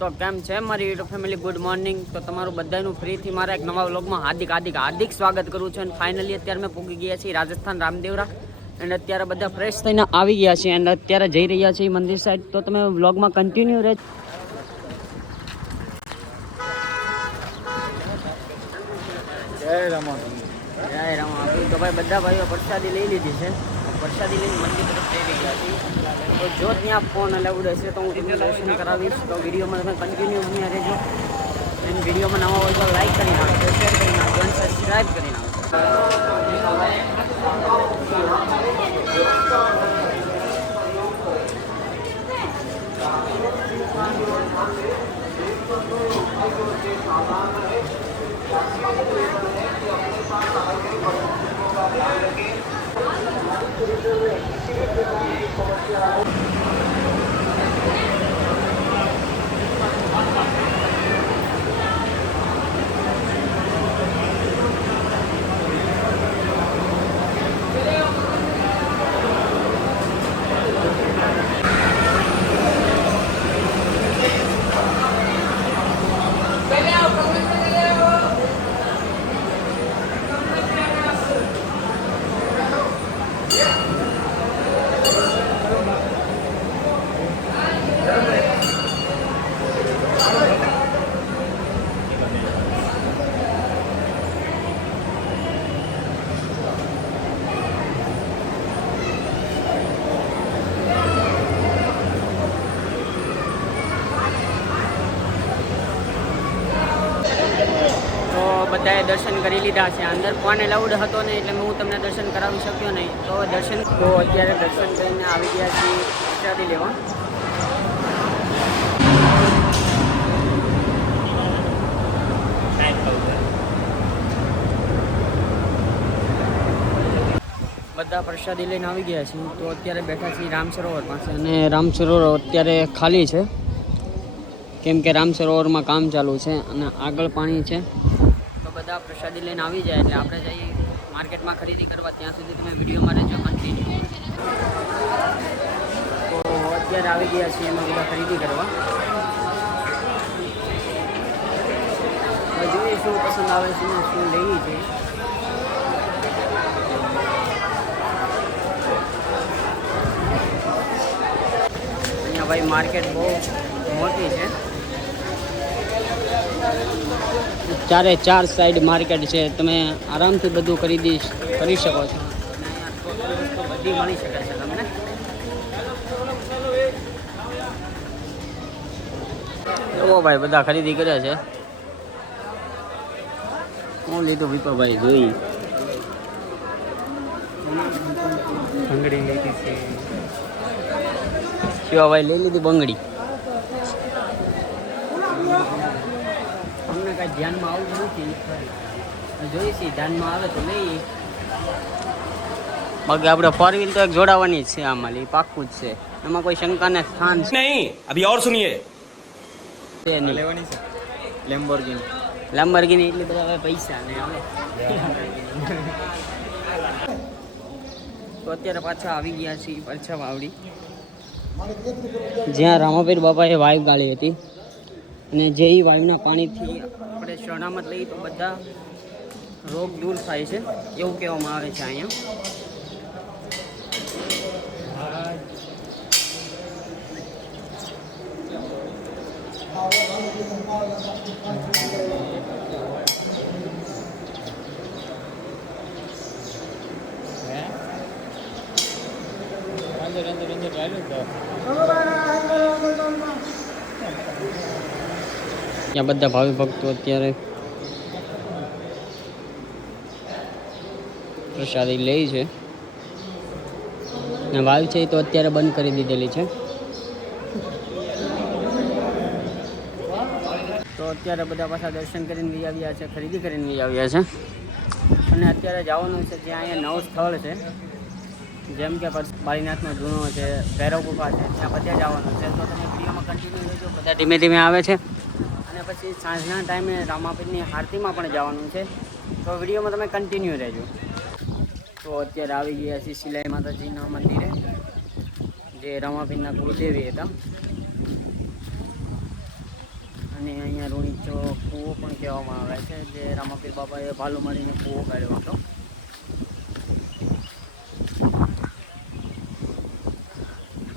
તો કેમ છે મારી યુટ્યુબ ફેમિલી? Good morning. તો તમારું બધાનું ફ્રીથી મારા એક નવા વ્લોગમાં હાર્દિક સ્વાગત કરું છું. અને ફાઇનલી અત્યારે મેં પૂગી ગયા છીએ રાજસ્થાન રામદેવરા. એન્ડ અત્યારે બધા ફ્રેશ થઈને આવી ગયા છે એન્ડ અત્યારે જઈ રહ્યા છીએ મંદિર સાઈડ. તો તમે વ્લોગમાં કન્ટિન્યુ રહેજો. જય રામા. તો ભાઈ બધા ભાઈઓ પ્રસાદી લઈ લીધી છે. પ્રસાદી લઈને મંદિર તરફ જઈ રહ્યા છીએ. તો જો ત્યાં ફોન અલાઉડ હશે તો હું તમને દર્શન કરાવીશ. તો વિડીયોમાં તમે કન્ટિન્યુ બન્યા રહેજો. અને વિડીયોમાં નવા હોય તો લાઈક કરી નાખો, શેર કરી નાખો અને સબસ્ક્રાઈબ કરી નાખો. બધાએ દર્શન કરી લીધા છે. અંદર ફોન એલાઉડ હતો નહીં એટલે હું તમને દર્શન કરાવી શક્યો નહીં. તો અત્યારે દર્શન કરીને આવી ગયા છીએ પ્રસાદી લેવા. બધા પ્રસાદી લઈને આવી ગયા છીએ. તો અત્યારે બેઠા છીએ રામ સરોવર પાસે. અને રામ સરોવર અત્યારે ખાલી છે કેમ કે રામ સરોવરમાં કામ ચાલુ છે અને આગળ પાણી છે. બધા પ્રસાદી લઈને આવી જાય એટલે આપણે જઈએ માર્કેટમાં ખરીદી કરવા. ત્યાં સુધી તમે વિડીયોમાં રહેજો કન્ટિન્યુ. તો અત્યારે આવી ગયા છીએ એમાં બધા ખરીદી કરવા. જોઈએ શું પસંદ આવે છે ને શું લેવી છે. અહીંયા ભાઈ માર્કેટ બહુ મોટી છે. ચારે ચાર સાઈડ માર્કેટ છે. તમે આરામથી બધું ખરીદી કરી શકો છો. બધી મળી શકે છે તમને. ઓ ભાઈ બધા ખરીદી કરે છે. હું લીધું વિપુભાઈ જોઈ બંગડી લીધી છે. શિવાભાઈ લઈ લીધી બંગડી. અમને કાંઈ ધ્યાનમાં આવતું નથી. જોઈએ છીએ ધ્યાનમાં આવે તો લઈએ. બાકી આપણે 4 વ્હીલ તો એક જોડાવાની જ છે. આમાં પાક્કું જ છે. એમાં કોઈ શંકાને સ્થાન છે નહીં. અભી ઓર સુનિએ. લેવાની છે લેમ્બોર્ગિની એટલે બધા હવે પૈસા ને આવે. તો અત્યારે પાછા આવી ગયા છીએ પાછા વાવડી, જ્યાં રામાપીર બાપાએ વાઈવ ગાળી હતી. અને જે વાયુના પાણીથી આપણે શરણામત લઈએ તો બધા રોગ દૂર થાય છે એવું કહેવામાં આવે છે અહીંયા. ત્યાં બધા ભાવિ ભક્તો અત્યારે પ્રસાદી લે છે. વાવ છે તો અત્યારે બંધ કરી દીધેલી છે. તો અત્યારે બધા પાછા દર્શન કરીને લઈ આવ્યા છે, ખરીદી કરીને લઈ આવ્યા છે. અને અત્યારે જવાનું છે જ્યાં અહીંયા નવું સ્થળ છે, જેમ કે બાળીનાથનો જૂનો છે, ભૈરવ ગુફા છે, ત્યાં બધા જવાનું છે. તો તમે વિડીયોમાં કન્ટિન્યુ રહેજો. બધા ધીમે ધીમે આવે છે. અને પછી સાંજના ટાઈમે રામાપીરની આરતીમાં પણ જવાનું છે. તો વિડીયોમાં તમે કન્ટિન્યુ રહેજો. તો અત્યારે આવી ગયા છીએ શિલાઈ માતાજીના મંદિરે, જે રામાપીરના કુળદેવી હતા. અને અહીંયા રૂણીચો કૂવો પણ કહેવામાં આવે છે, જે રામાપીર બાપાએ ભાલું મારીને કૂવો કાઢ્યો હતો.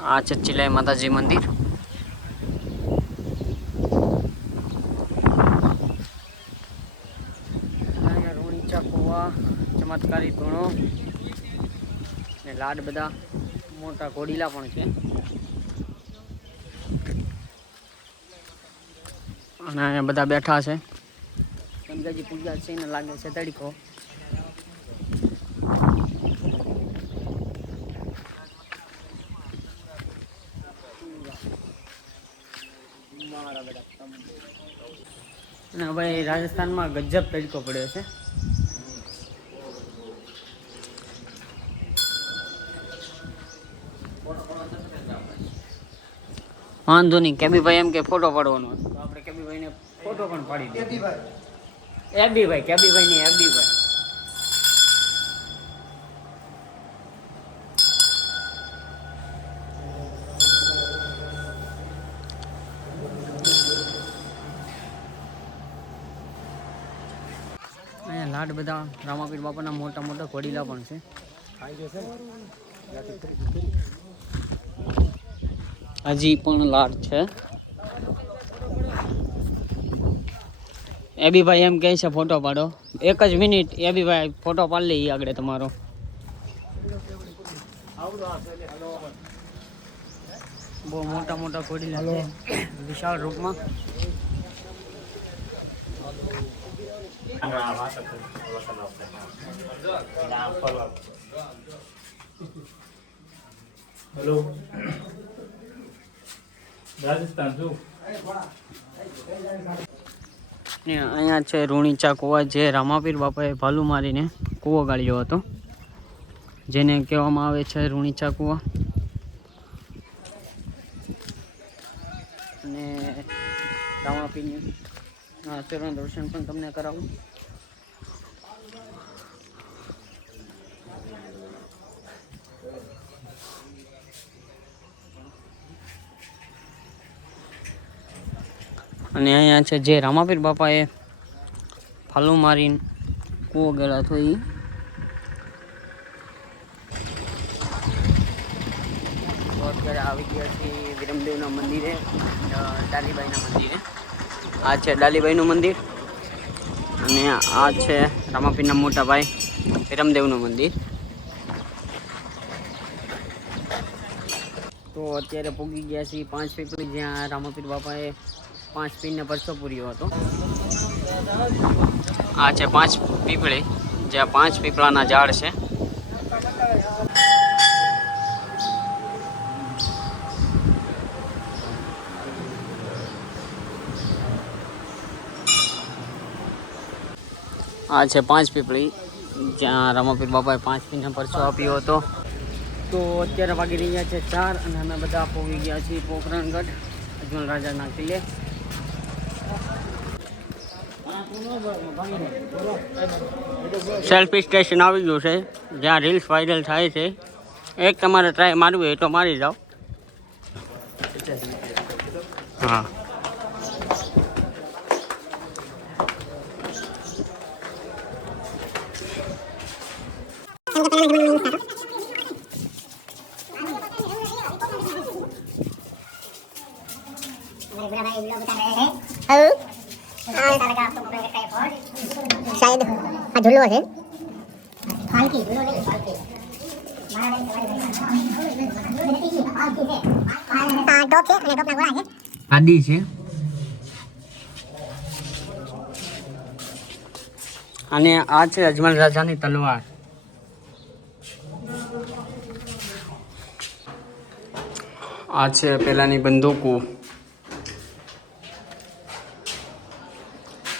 આ છે ચિલાઈ માતાજી મંદિર. અહીંયા રૂણીચા કૂવા, ચમત્કારી ધૂણો ને લાડ, બધા મોટા ઘોડીલા પણ છે. અને અહીંયા બધા બેઠા છે, કેમ કે હજી પૂજા છે ને લાગે છે તડકો. અને ભાઈ રાજસ્થાનમાં ગજબ તડકો પડ્યો છે. વાંધો નહીં, કેબીભાઈ એમ કે ફોટો પાડવાનો હતો, તો આપણે કેબીભાઈને ફોટો પણ પાડી દઈએ. એબીભાઈ, કેબીભાઈ નહીં, એબીભાઈ. અહીંયા લાડ બધા રામાપીર બાપાના મોટા મોટા ઘોડીલા પણ છે. હજી પણ લાડ છે. એબીભાઈ એમ કહે છે ફોટો પાડો. એક જ મિનિટ એબીભાઈ, ફોટો પાડી લઈએ આગળ તમારો. બહુ મોટા મોટા ઘોડીલા છે, વિશાળ રૂપમાં. હેલો, રાજસ્થાન છું. અહીંયા છે રૂણીચા કૂવા, જે રામાપીર બાપાએ ભાલું મારીને કૂવો ગાળ્યો હતો, જેને કહેવામાં આવે છે રૂણીચા કૂવા. અને રામાપીરની આશીર્વાદ દર્શન પણ તમને કરાવું. અને અહીંયા છે જે રામાપીર બાપાએ ભાલું મારીને કૂવો ગયેલા હતો એ. તો અત્યારે આવી ગયા છીએ વિરમદેવના મંદિરે, ડાલીબાઈના મંદિરે. આ છે ડાલીબાઈનું મંદિર અને આ છે રામાપીરના મોટા ભાઈ વિરમદેવનું મંદિર. તો અત્યારે પૂગી ગયા છીએ 5 પીપળી, જ્યાં રામાપીર બાપાએ 5 પીરને પરસો પૂર્યો હતો. આ છે 5 પીપળી, જ્યાં 5 પીપળાના ઝાડ છે. આ છે 5 પીપળી, જ્યાં રામાપીર બાપાએ 5 પીરને પરસો આપ્યો હતો. તો અત્યારે વાગી રહ્યા છે 4 અને અમે બધા પહોંચી ગયા છીએ પોખરણગઢ, અજમલ રાજાના કિલ્લે. સેલ્ફી સ્ટેશન આવી ગયું છે, જ્યાં રીલ્સ વાયરલ થાય છે. એક તમારે ટ્રાય મારવી હોય તો મારી જાઓ. હા, शायद हाँ झुल्लो है फालकी झुल्लो नहीं फालकी टॉप है અને ટોપના ગોળા છે. આદી છે અને આ છે અજમલ રાજાની તલવાર. આ છે પેલાની બંદૂકો,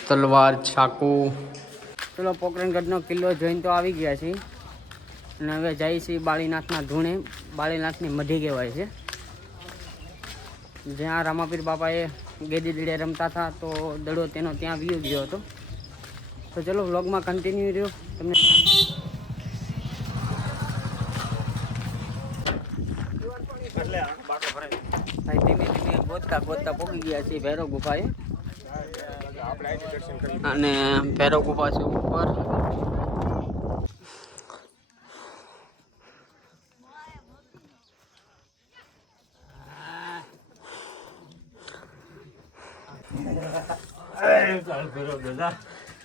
તલવાર, ચાકુ. ચલો પોખરણગઢનો કિલ્લો જોઈને તો આવી ગયા છીએ અને હવે જઈએ છીએ બાળીનાથના ધૂણે. બાળીનાથની મઢી કહેવાય છે, જ્યાં રામાપીર બાપાએ ગેદી દડે રમતા હતા, તો દડો તેનો ત્યાં વ્યૂ ગયો હતો. તો ચલો વ્લોગમાં કન્ટિન્યુ રહ્યો. તમને ધીમે ધીમે ગોતતા ગોતતા પહોંચી ગયા છીએ ભૈરવ ગુફાએ. અને ભૈરવ ગુફા છે ઉપર.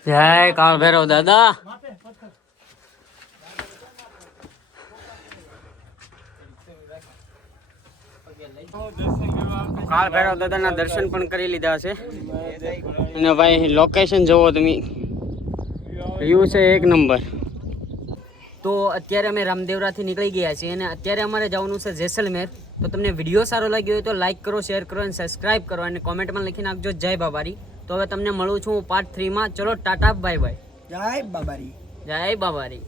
જય કાળ ભૈરવ દાદા. કાળ ભૈરવ દાદાના દર્શન પણ કરી લીધા છે. અને ભાઈ લોકેશન જોવો તમે, વ્યૂ છે એક નંબર. તો અત્યારે અમે રામદેવરાથી નીકળી ગયા છીએ અને અત્યારે અમારે જવાનું છે જેસલમેર. તો તમને વિડીયો સારો લાગ્યો હોય તો લાઈક કરો, શેર કરો અને સબસ્ક્રાઇબ કરો અને કોમેન્ટમાં લખી નાખજો જય બાબારી. તો હવે તમને મળું છું પાર્ટ 3 માં. ચલો ટાટા, બાય બાય. જય બાબારી. જય બાબારી.